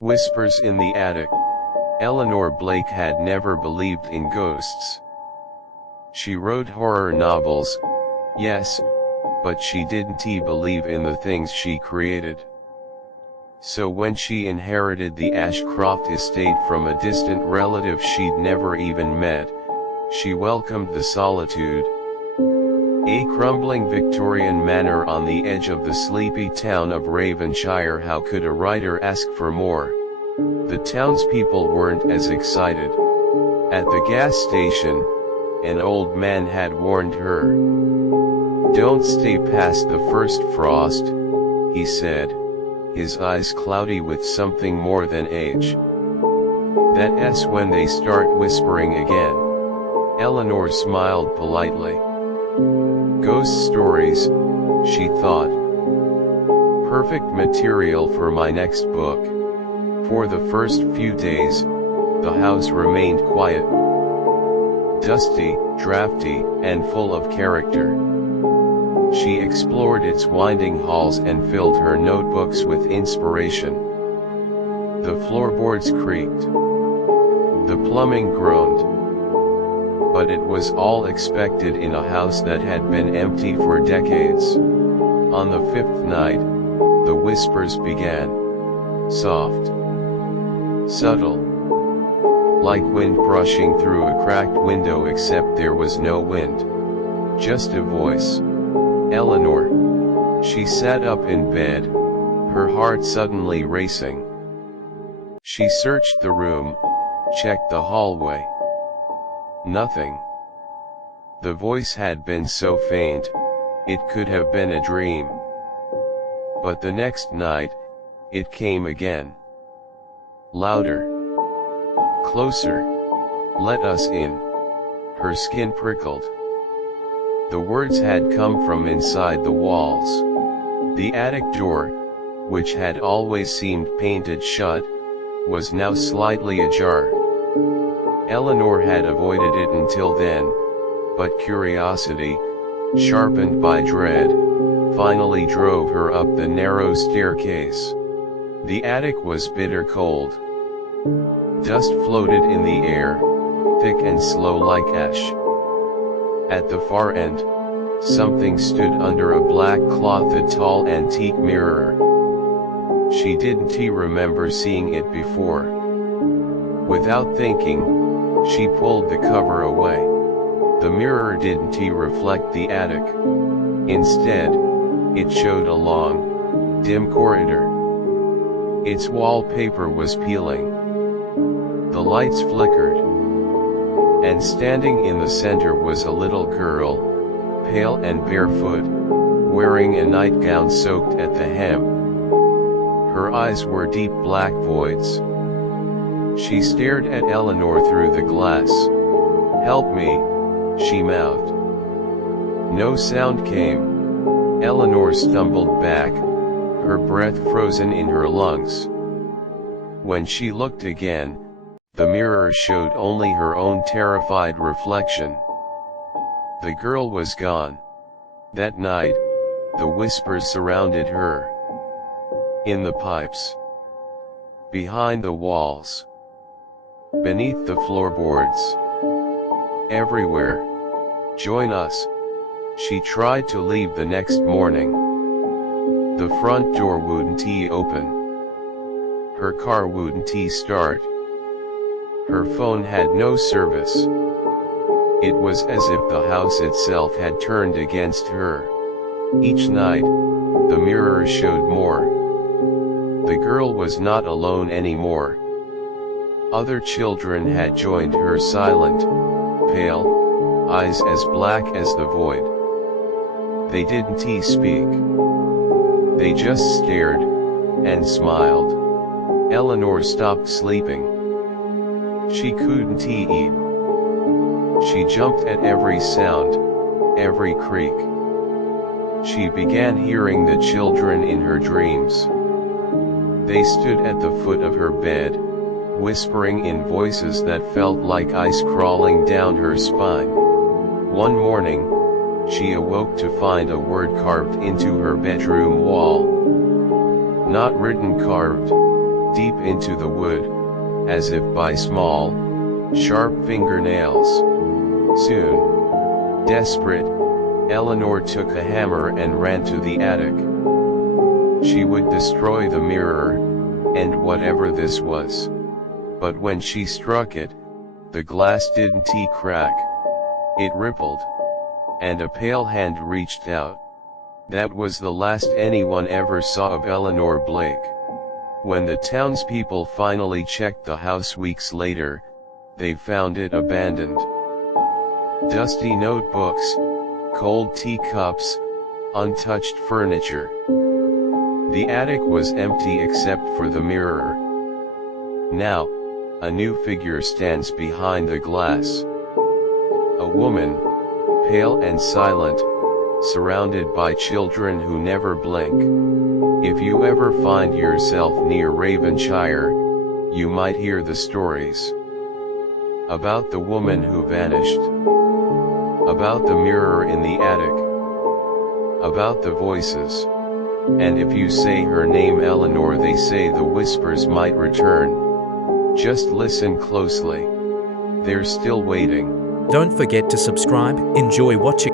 Whispers in the attic. Eleanor Blake had never believed in ghosts. She wrote horror novels, yes, but she didn't believe in the things she created. So when she inherited the Ashcroft estate from a distant relative she'd never even met, she welcomed the solitude. A crumbling Victorian manor on the edge of the sleepy town of Ravenshire. How could a writer ask for more? The townspeople weren't as excited. At the gas station, an old man had warned her. "Don't stay past the first frost," he said, his eyes cloudy with something more than age. That's when they start whispering again. Eleanor smiled politely. Ghost stories, she thought. Perfect material for my next book. For the first few days, the house remained quiet. Dusty, drafty, and full of character. She explored its winding halls and filled her notebooks with inspiration. The floorboards creaked. The plumbing groaned. But it was all expected in a house that had been empty for decades. On the fifth night, the whispers began. Soft. Subtle. Like wind brushing through a cracked window, except there was no wind. Just a voice. Eleanor. She sat up in bed, her heart suddenly racing. She searched the room, checked the hallway. Nothing. The voice had been so faint, it could have been a dream. But the next night, it came again. Louder. Closer. Let us in. Her skin prickled. The words had come from inside the walls. The attic door, which had always seemed painted shut, was now slightly ajar. Eleanor had avoided it until then, but curiosity, sharpened by dread, finally drove her up the narrow staircase. The attic was bitter cold. Dust floated in the air, thick and slow like ash. At the far end, something stood under a black cloth, a tall antique mirror. She didn't remember seeing it before. Without thinking, she pulled the cover away. The mirror didn't reflect the attic. Instead, it showed a long, dim corridor. Its wallpaper was peeling. The lights flickered. And standing in the center was a little girl, pale and barefoot, wearing a nightgown soaked at the hem. Her eyes were deep black voids. She stared at Eleanor through the glass. "Help me," she mouthed. No sound came. Eleanor stumbled back, her breath frozen in her lungs. When she looked again, the mirror showed only her own terrified reflection. The girl was gone. That night, the whispers surrounded her. In the pipes. Behind the walls. Beneath the floorboards. Everywhere. Join us. She tried to leave the next morning. The front door wouldn't open. Her car wouldn't start. Her phone had no service. It was as if the house itself had turned against her. Each night, the mirror showed more. The girl was not alone anymore. Other children had joined her, silent, pale, eyes as black as the void. They didn't speak. They just stared, and smiled. Eleanor stopped sleeping. She couldn't eat. She jumped at every sound, every creak. She began hearing the children in her dreams. They stood at the foot of her bed, whispering in voices that felt like ice crawling down her spine. One morning, she awoke to find a word carved into her bedroom wall. Not written, carved. deep into the wood, as if by small, sharp fingernails. Soon, desperate, Eleanor took a hammer and ran to the attic. She would destroy the mirror, and whatever this was. But when she struck it, the glass didn't crack. It rippled. And a pale hand reached out. That was the last anyone ever saw of Eleanor Blake. When the townspeople finally checked the house weeks later, they found it abandoned. Dusty notebooks, cold teacups, untouched furniture. The attic was empty except for the mirror. Now, a new figure stands behind the glass. A woman, pale and silent, surrounded by children who never blink. If you ever find yourself near Ravenshire, you might hear the stories. About the woman who vanished. About the mirror in the attic. About the voices. And if you say her name Eleanor, they say the whispers might return. Just listen closely. They're still waiting. Don't forget to subscribe. Enjoy watching.